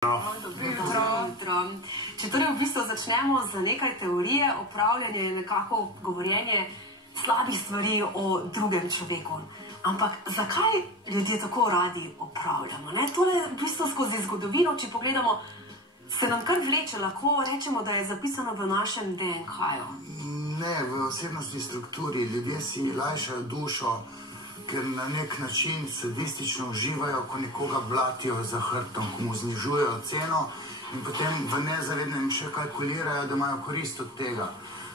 Če torej v bistvu začnemo z nekaj teorije, opravljanje je nekako govorjenje slabih stvari o drugem človeku. Ampak zakaj ljudje tako radi opravljamo? Tole v bistvu skozi zgodovino, če pogledamo, se nam kar vleče, lahko rečemo, da je zapisano v našem DNK-ju. Ne, v osebnostni strukturi ljudje si lajšajo dušo, ker na nek način sadistično uživajo, ko nekoga blatijo za hrbtom, ko mu znižujejo ceno in potem v nezavednem še kalkulirajo, da imajo korist od tega.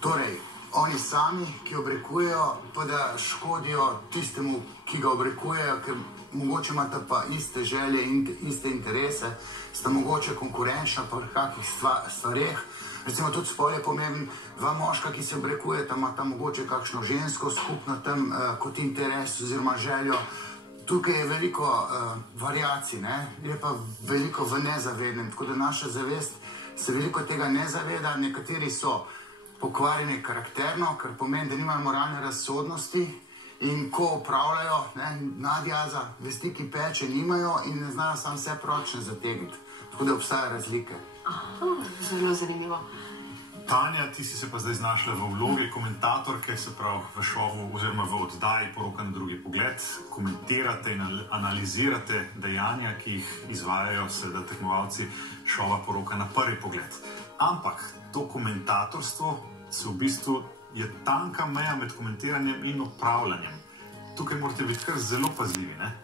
Torej, oni sami, ki obrekujejo, pa da škodijo tistemu, ki ga obrekujejo, ker mogoče imata pa iste želje in iste interese, sta mogoče konkurenčna pa v kakih stvareh. Recimo tudi spol je pomemben, dva moška, ki se obrekujeta, imata mogoče kakšno žensko skupno tam kot interes oziroma željo. Tukaj je veliko variacij, je pa veliko v nezavednem, tako da naša zavest se veliko tega ne zaveda. Nekateri so pokvarjeni karakterno, kar pomeni, da nimajo moralne razsodnosti in ko opravljajo, nadjaza, vesti, ki peče, nimajo in ne znajo sam se pročne zategniti. Tako da obstaja razlike. Aha, zelo zanimivo. Tanja, ti si se pa zdaj znašla v vlogi komentatorke, se pravi v šovu oziroma v oddaji Poroka na drugi pogled. Komentirate in analizirate dejanja, ki jih izvajajo seveda tekmovalci šova Poroka na prvi pogled. Ampak to komentatorstvo se v bistvu je tanka meja med komentiranjem in opravljanjem. Tukaj morate biti kar zelo pazljivi, ne?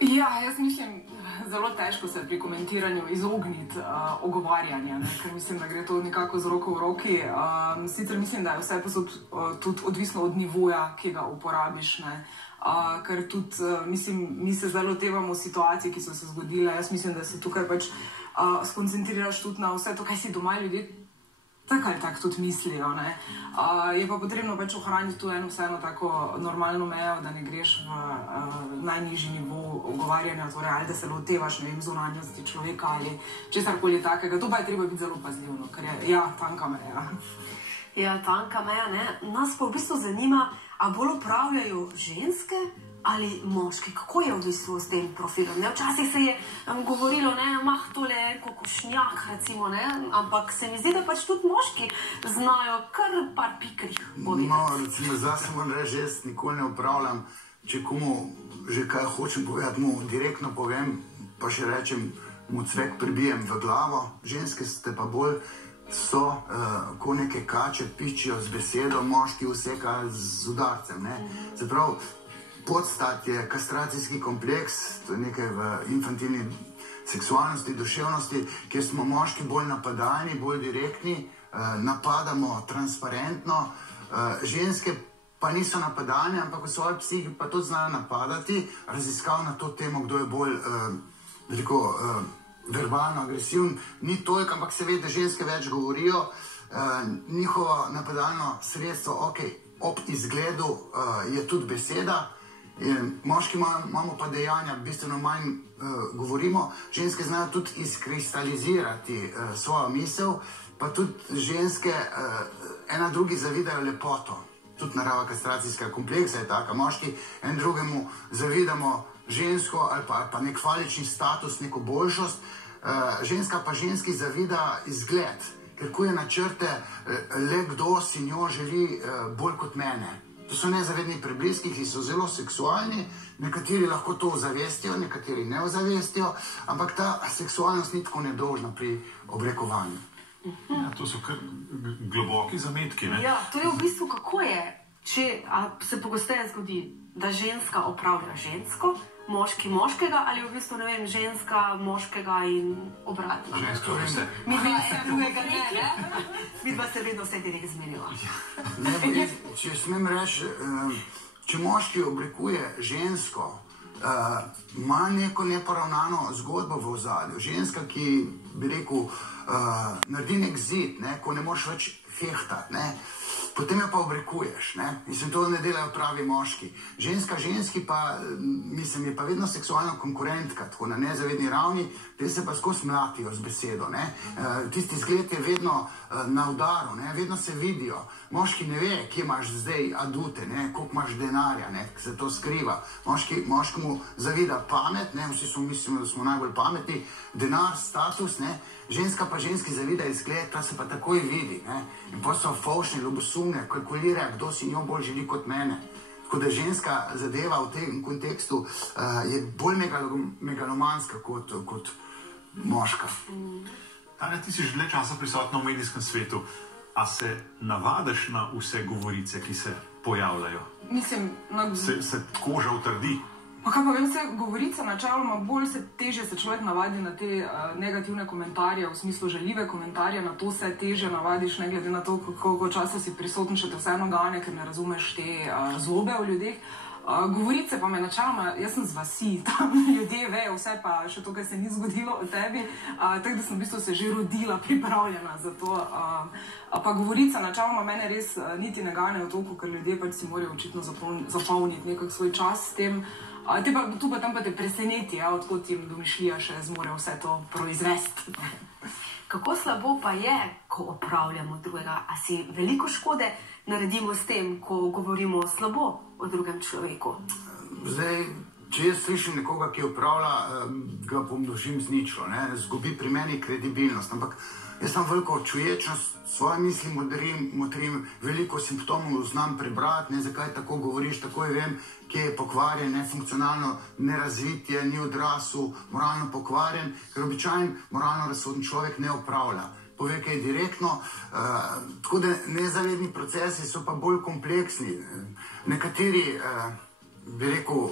Ja, jaz mislim, zelo težko se pri komentiranju izogniti ogovarjanja, ker mislim, da gre to nekako z roko v roki. Sicer mislim, da je vse posod tudi odvisno od nivoja, ki ga uporabiš, ker tudi, mislim, mi se zdaj lotevamo situacij, ki so se zgodile. Jaz mislim, da se tukaj pač skoncentriraš tudi na vse to, kaj si doma ljudje tako ali tako tudi mislijo. Je pa potrebno pač ohraniti tu vseeno tako normalno mejo, da ne greš v najnižji nivo ogovarjanja, torej ali da se lotevaš, ne vem, zunanjosti človeka ali česarkoli takega. To pa je treba biti zelo pazljivo, ker je, ja, tanka meja. Ja, tanka meja, Nas pa v bistvu zanima, a bolj opravljajo ženske ali moški? Kako je v bistvu s tem profilom? Včasih se je govorilo, tole je kokošnjak, recimo, ampak se mi zdi, da pač tudi moški znajo kar par pikrih povedati. No, recimo, zdaj se moram reči, jaz nikoli ne upravljam, če komu že kaj hočem povedati, mu direktno povem, pa še rečem, mu cvek pribijem v glavo. Ženske ste pa bolj so, ko neke kače pičijo z besedo, moški vseka z udarcem, Se pravi, podstat je kastracijski kompleks, to je nekaj v infantilni seksualnosti, duševnosti, kjer smo moški bolj napadalni, bolj direktni, napadamo transparentno. Ženske pa niso napadalne, ampak v svoji psihi pa tudi znajo napadati. Raziskav na to temo, kdo je bolj verbalno agresiven, ni toliko, ampak se ve, da ženske več govorijo. Njihovo napadalno sredstvo, ob izgledu je tudi beseda. Moški imamo pa dejanja, bistveno manj govorimo. Ženske znajo tudi izkristalizirati svojo misel, pa tudi ženske ena drugi zavidajo lepoto. Tudi narava kastracijskega kompleksa je taka. Moški en drugemu zavidamo žensko ali pa nek falični status, neko boljšost. Ženska pa ženski zavida izgled, ker kuje načrte, le kdo si njo želi bolj kot mene. To so nezavedni prebliski, ki so zelo seksualni, nekateri lahko to ozavestijo, nekateri ne ozavestijo, ampak ta seksualnost ni tako nedolžna pri obrekovanju. Ja, to so kar globoki zametki, ne? Ja, to je v bistvu kako je, če se pogosteje zgodi, da ženska opravlja žensko, moški moškega, ali v bistvu, ne vem, ženska moškega in obratno. Ženska vse. Mi se drugega ne? Mi dva se vedno vse direkt zmeniva. Če smem reči, če moški obrekuje žensko, ima neko neporavnano zgodbo v ozadju. Ženska, ki bi rekel, naredi nek zid, ko ne moreš več fehtati, potem jo pa obrekuješ, Mislim, to ne delajo pravi moški. Ženska ženski pa, mislim, je pa vedno seksualna konkurentka, tako na nezavedni ravni, te se pa skozi mlatijo z besedo. Tisti zgled je vedno na udaru, vedno se vidijo. Moški ne ve, kje imaš zdaj adute, koliko imaš denarja, se to skriva. Moškemu zavida pamet, vsi so mislili, da smo najbolj pametni, denar, status, ženska pa ženski zavida izgled, ta se pa takoj vidi. In pa so fovšne, ljubosumne, kalkulirajo, kdo si njo bolj želi kot mene. Tako da ženska zadeva v tem kontekstu je bolj megalomanska kot moška. Tanja, ti si že dlje časa prisotna v medijskem svetu. A se navadiš na vse govorice, ki se pojavljajo? Mislim, se koža utrdi? Pa kaj pa vem, se govorice načeloma bolj težje se človek navadi na te negativne komentarje, v smislu žaljive komentarje, na to se težje navadiš, ne glede na to, koliko časa si prisoten, še te vseeno gane, ker ne razumeš te zlobe v ljudeh. Govorice pa me načeloma, jaz sem z vasi, tam ljudje vejo vse, pa še to, kaj se ni zgodilo o tebi, tako da sem v bistvu se že rodila pripravljena za to. Pa govorice načeloma mene res niti ne ganejo toliko, ker ljudje pač si morajo očitno zapolniti nekak svoj čas s tem. Tu pa tam pa te preseneti, odkot jim domišljija še zmore vse to proizvesti. Kako slabo pa je, ko opravljamo drugega? A si veliko škode naredimo s tem, ko govorimo slabo o drugem človeku? Zdaj, če jaz slišim nekoga, ki opravlja, ga pomnožim z ničlo, zgubi pri meni kredibilnost, ampak jaz sem veliko čuječnost, svoje misli motrim, veliko simptomov znam prebrati, zakaj tako govoriš, takoj vem, kje je pokvarjen, nefunkcionalno, nerazvitje, ni odrasel, moralno pokvarjen, ker običajen moralno razsoden človek ne opravlja. Pove, kaj je direktno, tako da nezavedni procesi so pa bolj kompleksni. Nekateri, bi rekel,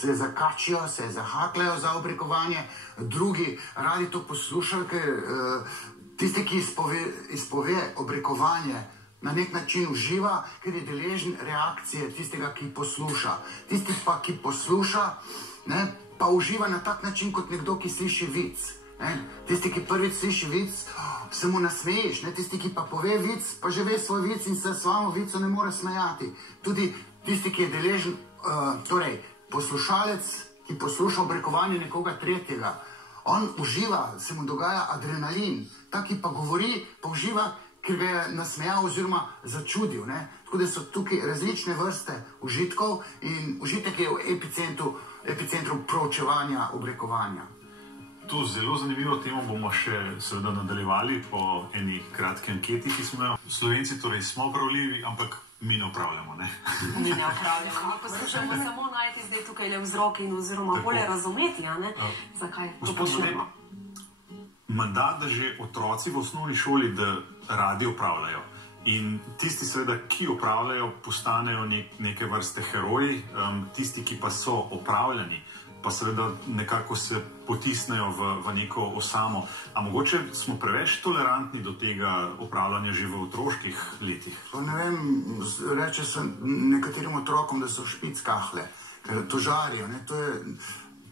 se zakačijo, se zahakljajo za obrekovanje, drugi radi to poslušajo, ker tisti, ki izpove obrekovanje, na nek način uživa, ker je deležen reakcije tistega, ki posluša. Tisti pa, ki posluša, pa uživa na tak način kot nekdo, ki sliši vic. Tisti, ki prvič sliši vic, se mu nasmejiš, tisti, ki pa pove vic, pa že ve svoj vic in se svojemu vicu ne more smejati. Tudi tisti, ki je deležen, torej poslušalec, ki posluša obrekovanje nekoga tretjega, on uživa, se mu dogaja adrenalin. Ta, ki pa govori, pa uživa, ker ga je nasmejal oziroma začudil. Tako da so tukaj različne vrste užitkov in užitek je v epicentru proučevanja obrekovanja. To zelo zanimivo temo bomo še seveda nadaljevali po eni kratki anketi, ki smo jo. Slovenci torej smo pravljivi, ampak mi ne upravljamo, ne? Mi ne upravljamo. Mi poslušamo samo najti zdaj tukaj le vzroke in oziroma bolje razumeti, zakaj to počnemo. Mandat, da že otroci v osnovni šoli, da radi upravljajo. In tisti seveda, ki upravljajo, postanejo neke vrste heroji, tisti, ki pa so upravljani, pa seveda nekako se potisnejo v neko osamo. A mogoče smo preveč tolerantni do tega upravljanja že v otroških letih? Ne vem, reče se nekaterim otrokom, da so špickahle, ker tožarijo. To je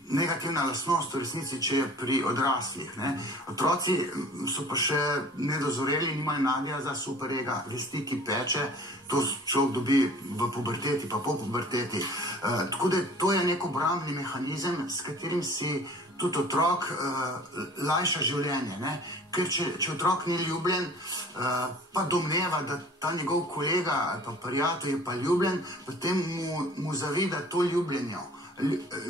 negativna lastnost v resnici, če je pri odraslih. Otroci so pa še nedozoreli, nimajo nagnjenja za superega, vesti, ki peče, to človek dobi v puberteti, pa po puberteti. Tako da to je nek obrambni mehanizem, s katerim si tudi otrok lajša življenje. Ker če otrok ni ljubljen, pa domneva, da ta njegov kolega ali pa prijatelj je pa ljubljen, potem mu zavida to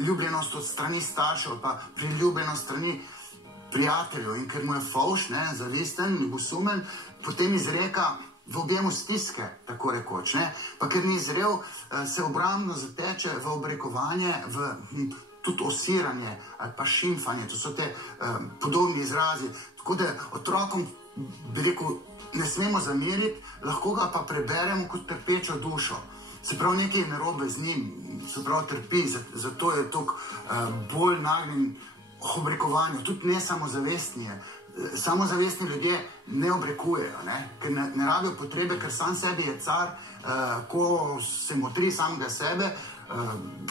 ljubljenost od strani staršev, pa priljubljenost strani prijateljev. In ker mu je fovš, zavisten, ljubosumen, potem izreka v objemu stiske, tako rekoč. Pa ker ni zrel, se obrambno zateče v obrekovanje, v tudi osiranje ali pa šimfanje. To so te podobni izrazi. Tako da otrokom, bi rekel, ne smemo zameriti, lahko ga pa preberemo kot trpečo dušo. Se pravi, nekaj je narobe z njim, se pravi, trpi, zato je toliko bolj nagnjen k obrekovanju, tudi ne samozavestni. Samozavestni ljudje ne obrekujejo, ker ne rabijo potrebe, ker sam sebi je car, ko se motri samega sebe,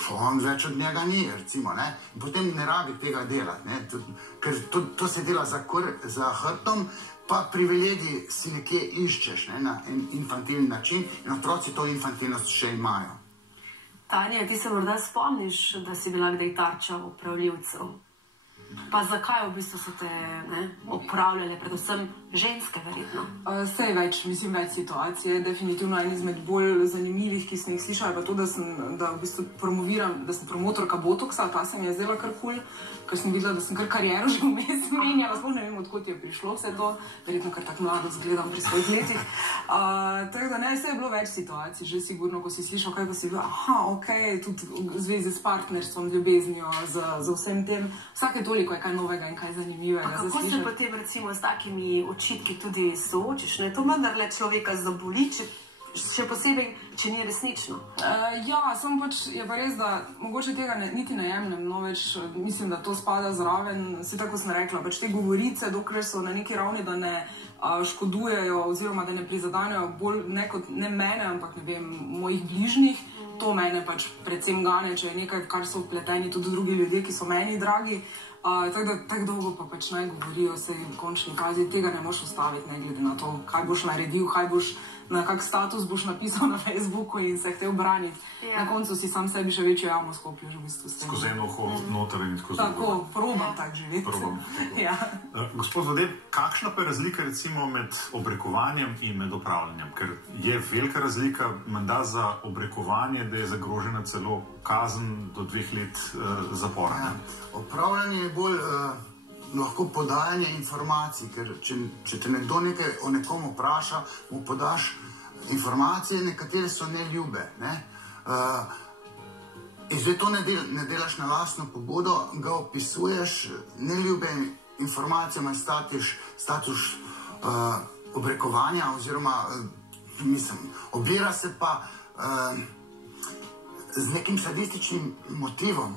on več od njega ni, recimo, in potem ne rabi tega delati, ker to se dela za hrbtom, pa privilegij si nekje iščeš na infantilni način in otroci to infantilnost še imajo. Tanja, ti se morda spomniš, da si bila kdaj tarča opravljivcev? Pa zakaj v bistvu so te opravljale, predvsem ženske, verjetno? Sej več situacije. Definitivno en izmed bolj zanimivih, ki sem jih slišala, pa to, da v bistvu promoviram, da sem promotorka botoksa, ta se mi je zdela kar kul, ker sem videla, da sem kar kariero že vmes menjala, sploh ne vem, odkot je prišlo vse to, verjetno kar tako mlado zgledam pri svojih letih. Tako da ne, vse je bilo več situacij, že sigurno, ko si slišal, kaj pa si bil, ok, tudi v zvezi s partnerstvom, ljubeznijo, z vsem tem, vsake toliko je kaj novega in kaj zanimivega. Kako se potem recimo s takimi očitki tudi soočiš? To vendarle človeka zaboli, še posebej, če ni resnično. Ja, samo pač je pa res, da mogoče tega niti ne jemljem, no več mislim, da to spada zraven, vse tako sem rekla, pač te govorice, dokler so na neki ravni, da ne škodujejo oziroma da ne prizadanejo bolj ne mene, ampak ne vem, mojih bližnjih, to mene pač predvsem gane, če je nekaj, kar so vpleteni tudi drugi ljudje, ki so meni dragi. Tako dolgo pa pač naj govorijo, se v končni fazi tega ne moš ustaviti, ne glede na to, kaj boš naredil, kaj boš, na kak status boš napisal na Facebooku in se hotel braniti. Na koncu si sam sebi še večjo javno skopljiv že v bistvu s tem. Skozi eno uho noter in skozi drugo. Tako, probam tako živeti. Ja. Gospod Vodeb, kakšna pa je razlika recimo med obrekovanjem in med opravljanjem? Ker je velika razlika, menda za obrekovanje, da je zagrožena celo kazen do 2 let zapora. Opravljanje je bolj lahko podajanje informacij, ker če te nekdo nekaj o nekom vpraša, mu podaš informacije, nekatere so neljube. In zdaj to ne delaš na lastno pobudo, ga opisuješ, neljube informacije ima status obrekovanja oziroma, obira se pa z nekim sadističnim motivom.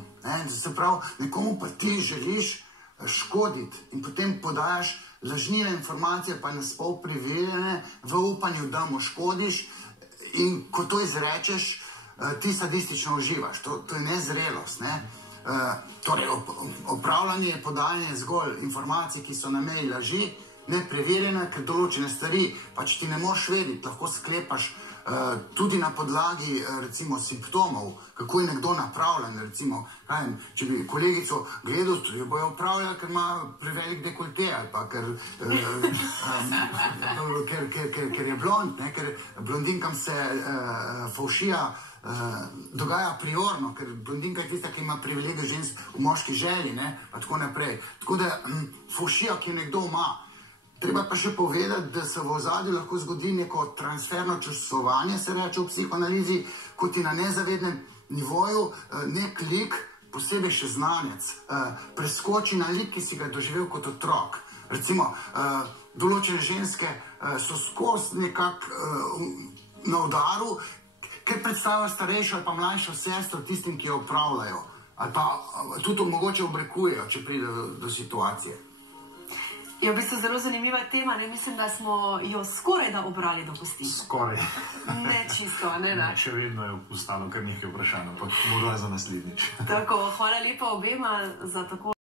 Se pravi, nekomu pa ti želiš škoditi in potem podajaš lažnive informacije, pa naspol preverjene, v upanju, da mu škodiš, in ko to izrečeš, ti sadistično uživaš. To je nezrelost. Torej, opravljanje je podajanje zgolj informacij, ki so na meji laži, nepreverjene, ker določene stvari pač ti ne moreš vedeti, lahko sklepaš tudi na podlagi recimo simptomov, kako je nekdo napravljen, recimo, če bi kolegico gledal, jo bojo opravljali, ker ima prevelik dekolte ali pa ker je blond, ker blondinkam se fovšija dogaja priorno, ker blondinka je tista, ki ima privilegij žensk v moški želji, pa tako naprej. Tako da fovšija, ki jo nekdo ima. Treba pa še povedati, da se v ozadju lahko zgodi neko transferno čustvovanje, se reče v psihoanalizi, ko ti na nezavednem nivoju nek lik, posebej še znanec, preskoči na lik, ki si ga doživel kot otrok. Recimo, določene ženske so skozi nekako na udaru, ker predstavljajo starejšo ali pa mlajšo sestro tistim, ki jo opravljajo. Ali pa tudi mogoče obrekujejo, če pride do situacije. Je v bistvu zelo zanimiva tema, mislim, da smo jo skoraj da obrali do kosti. Skoraj. Ne čisto, ne. Še vedno je ostalo kar nekaj vprašanj, ampak morda za naslednjič. Tako, hvala lepa obema za tako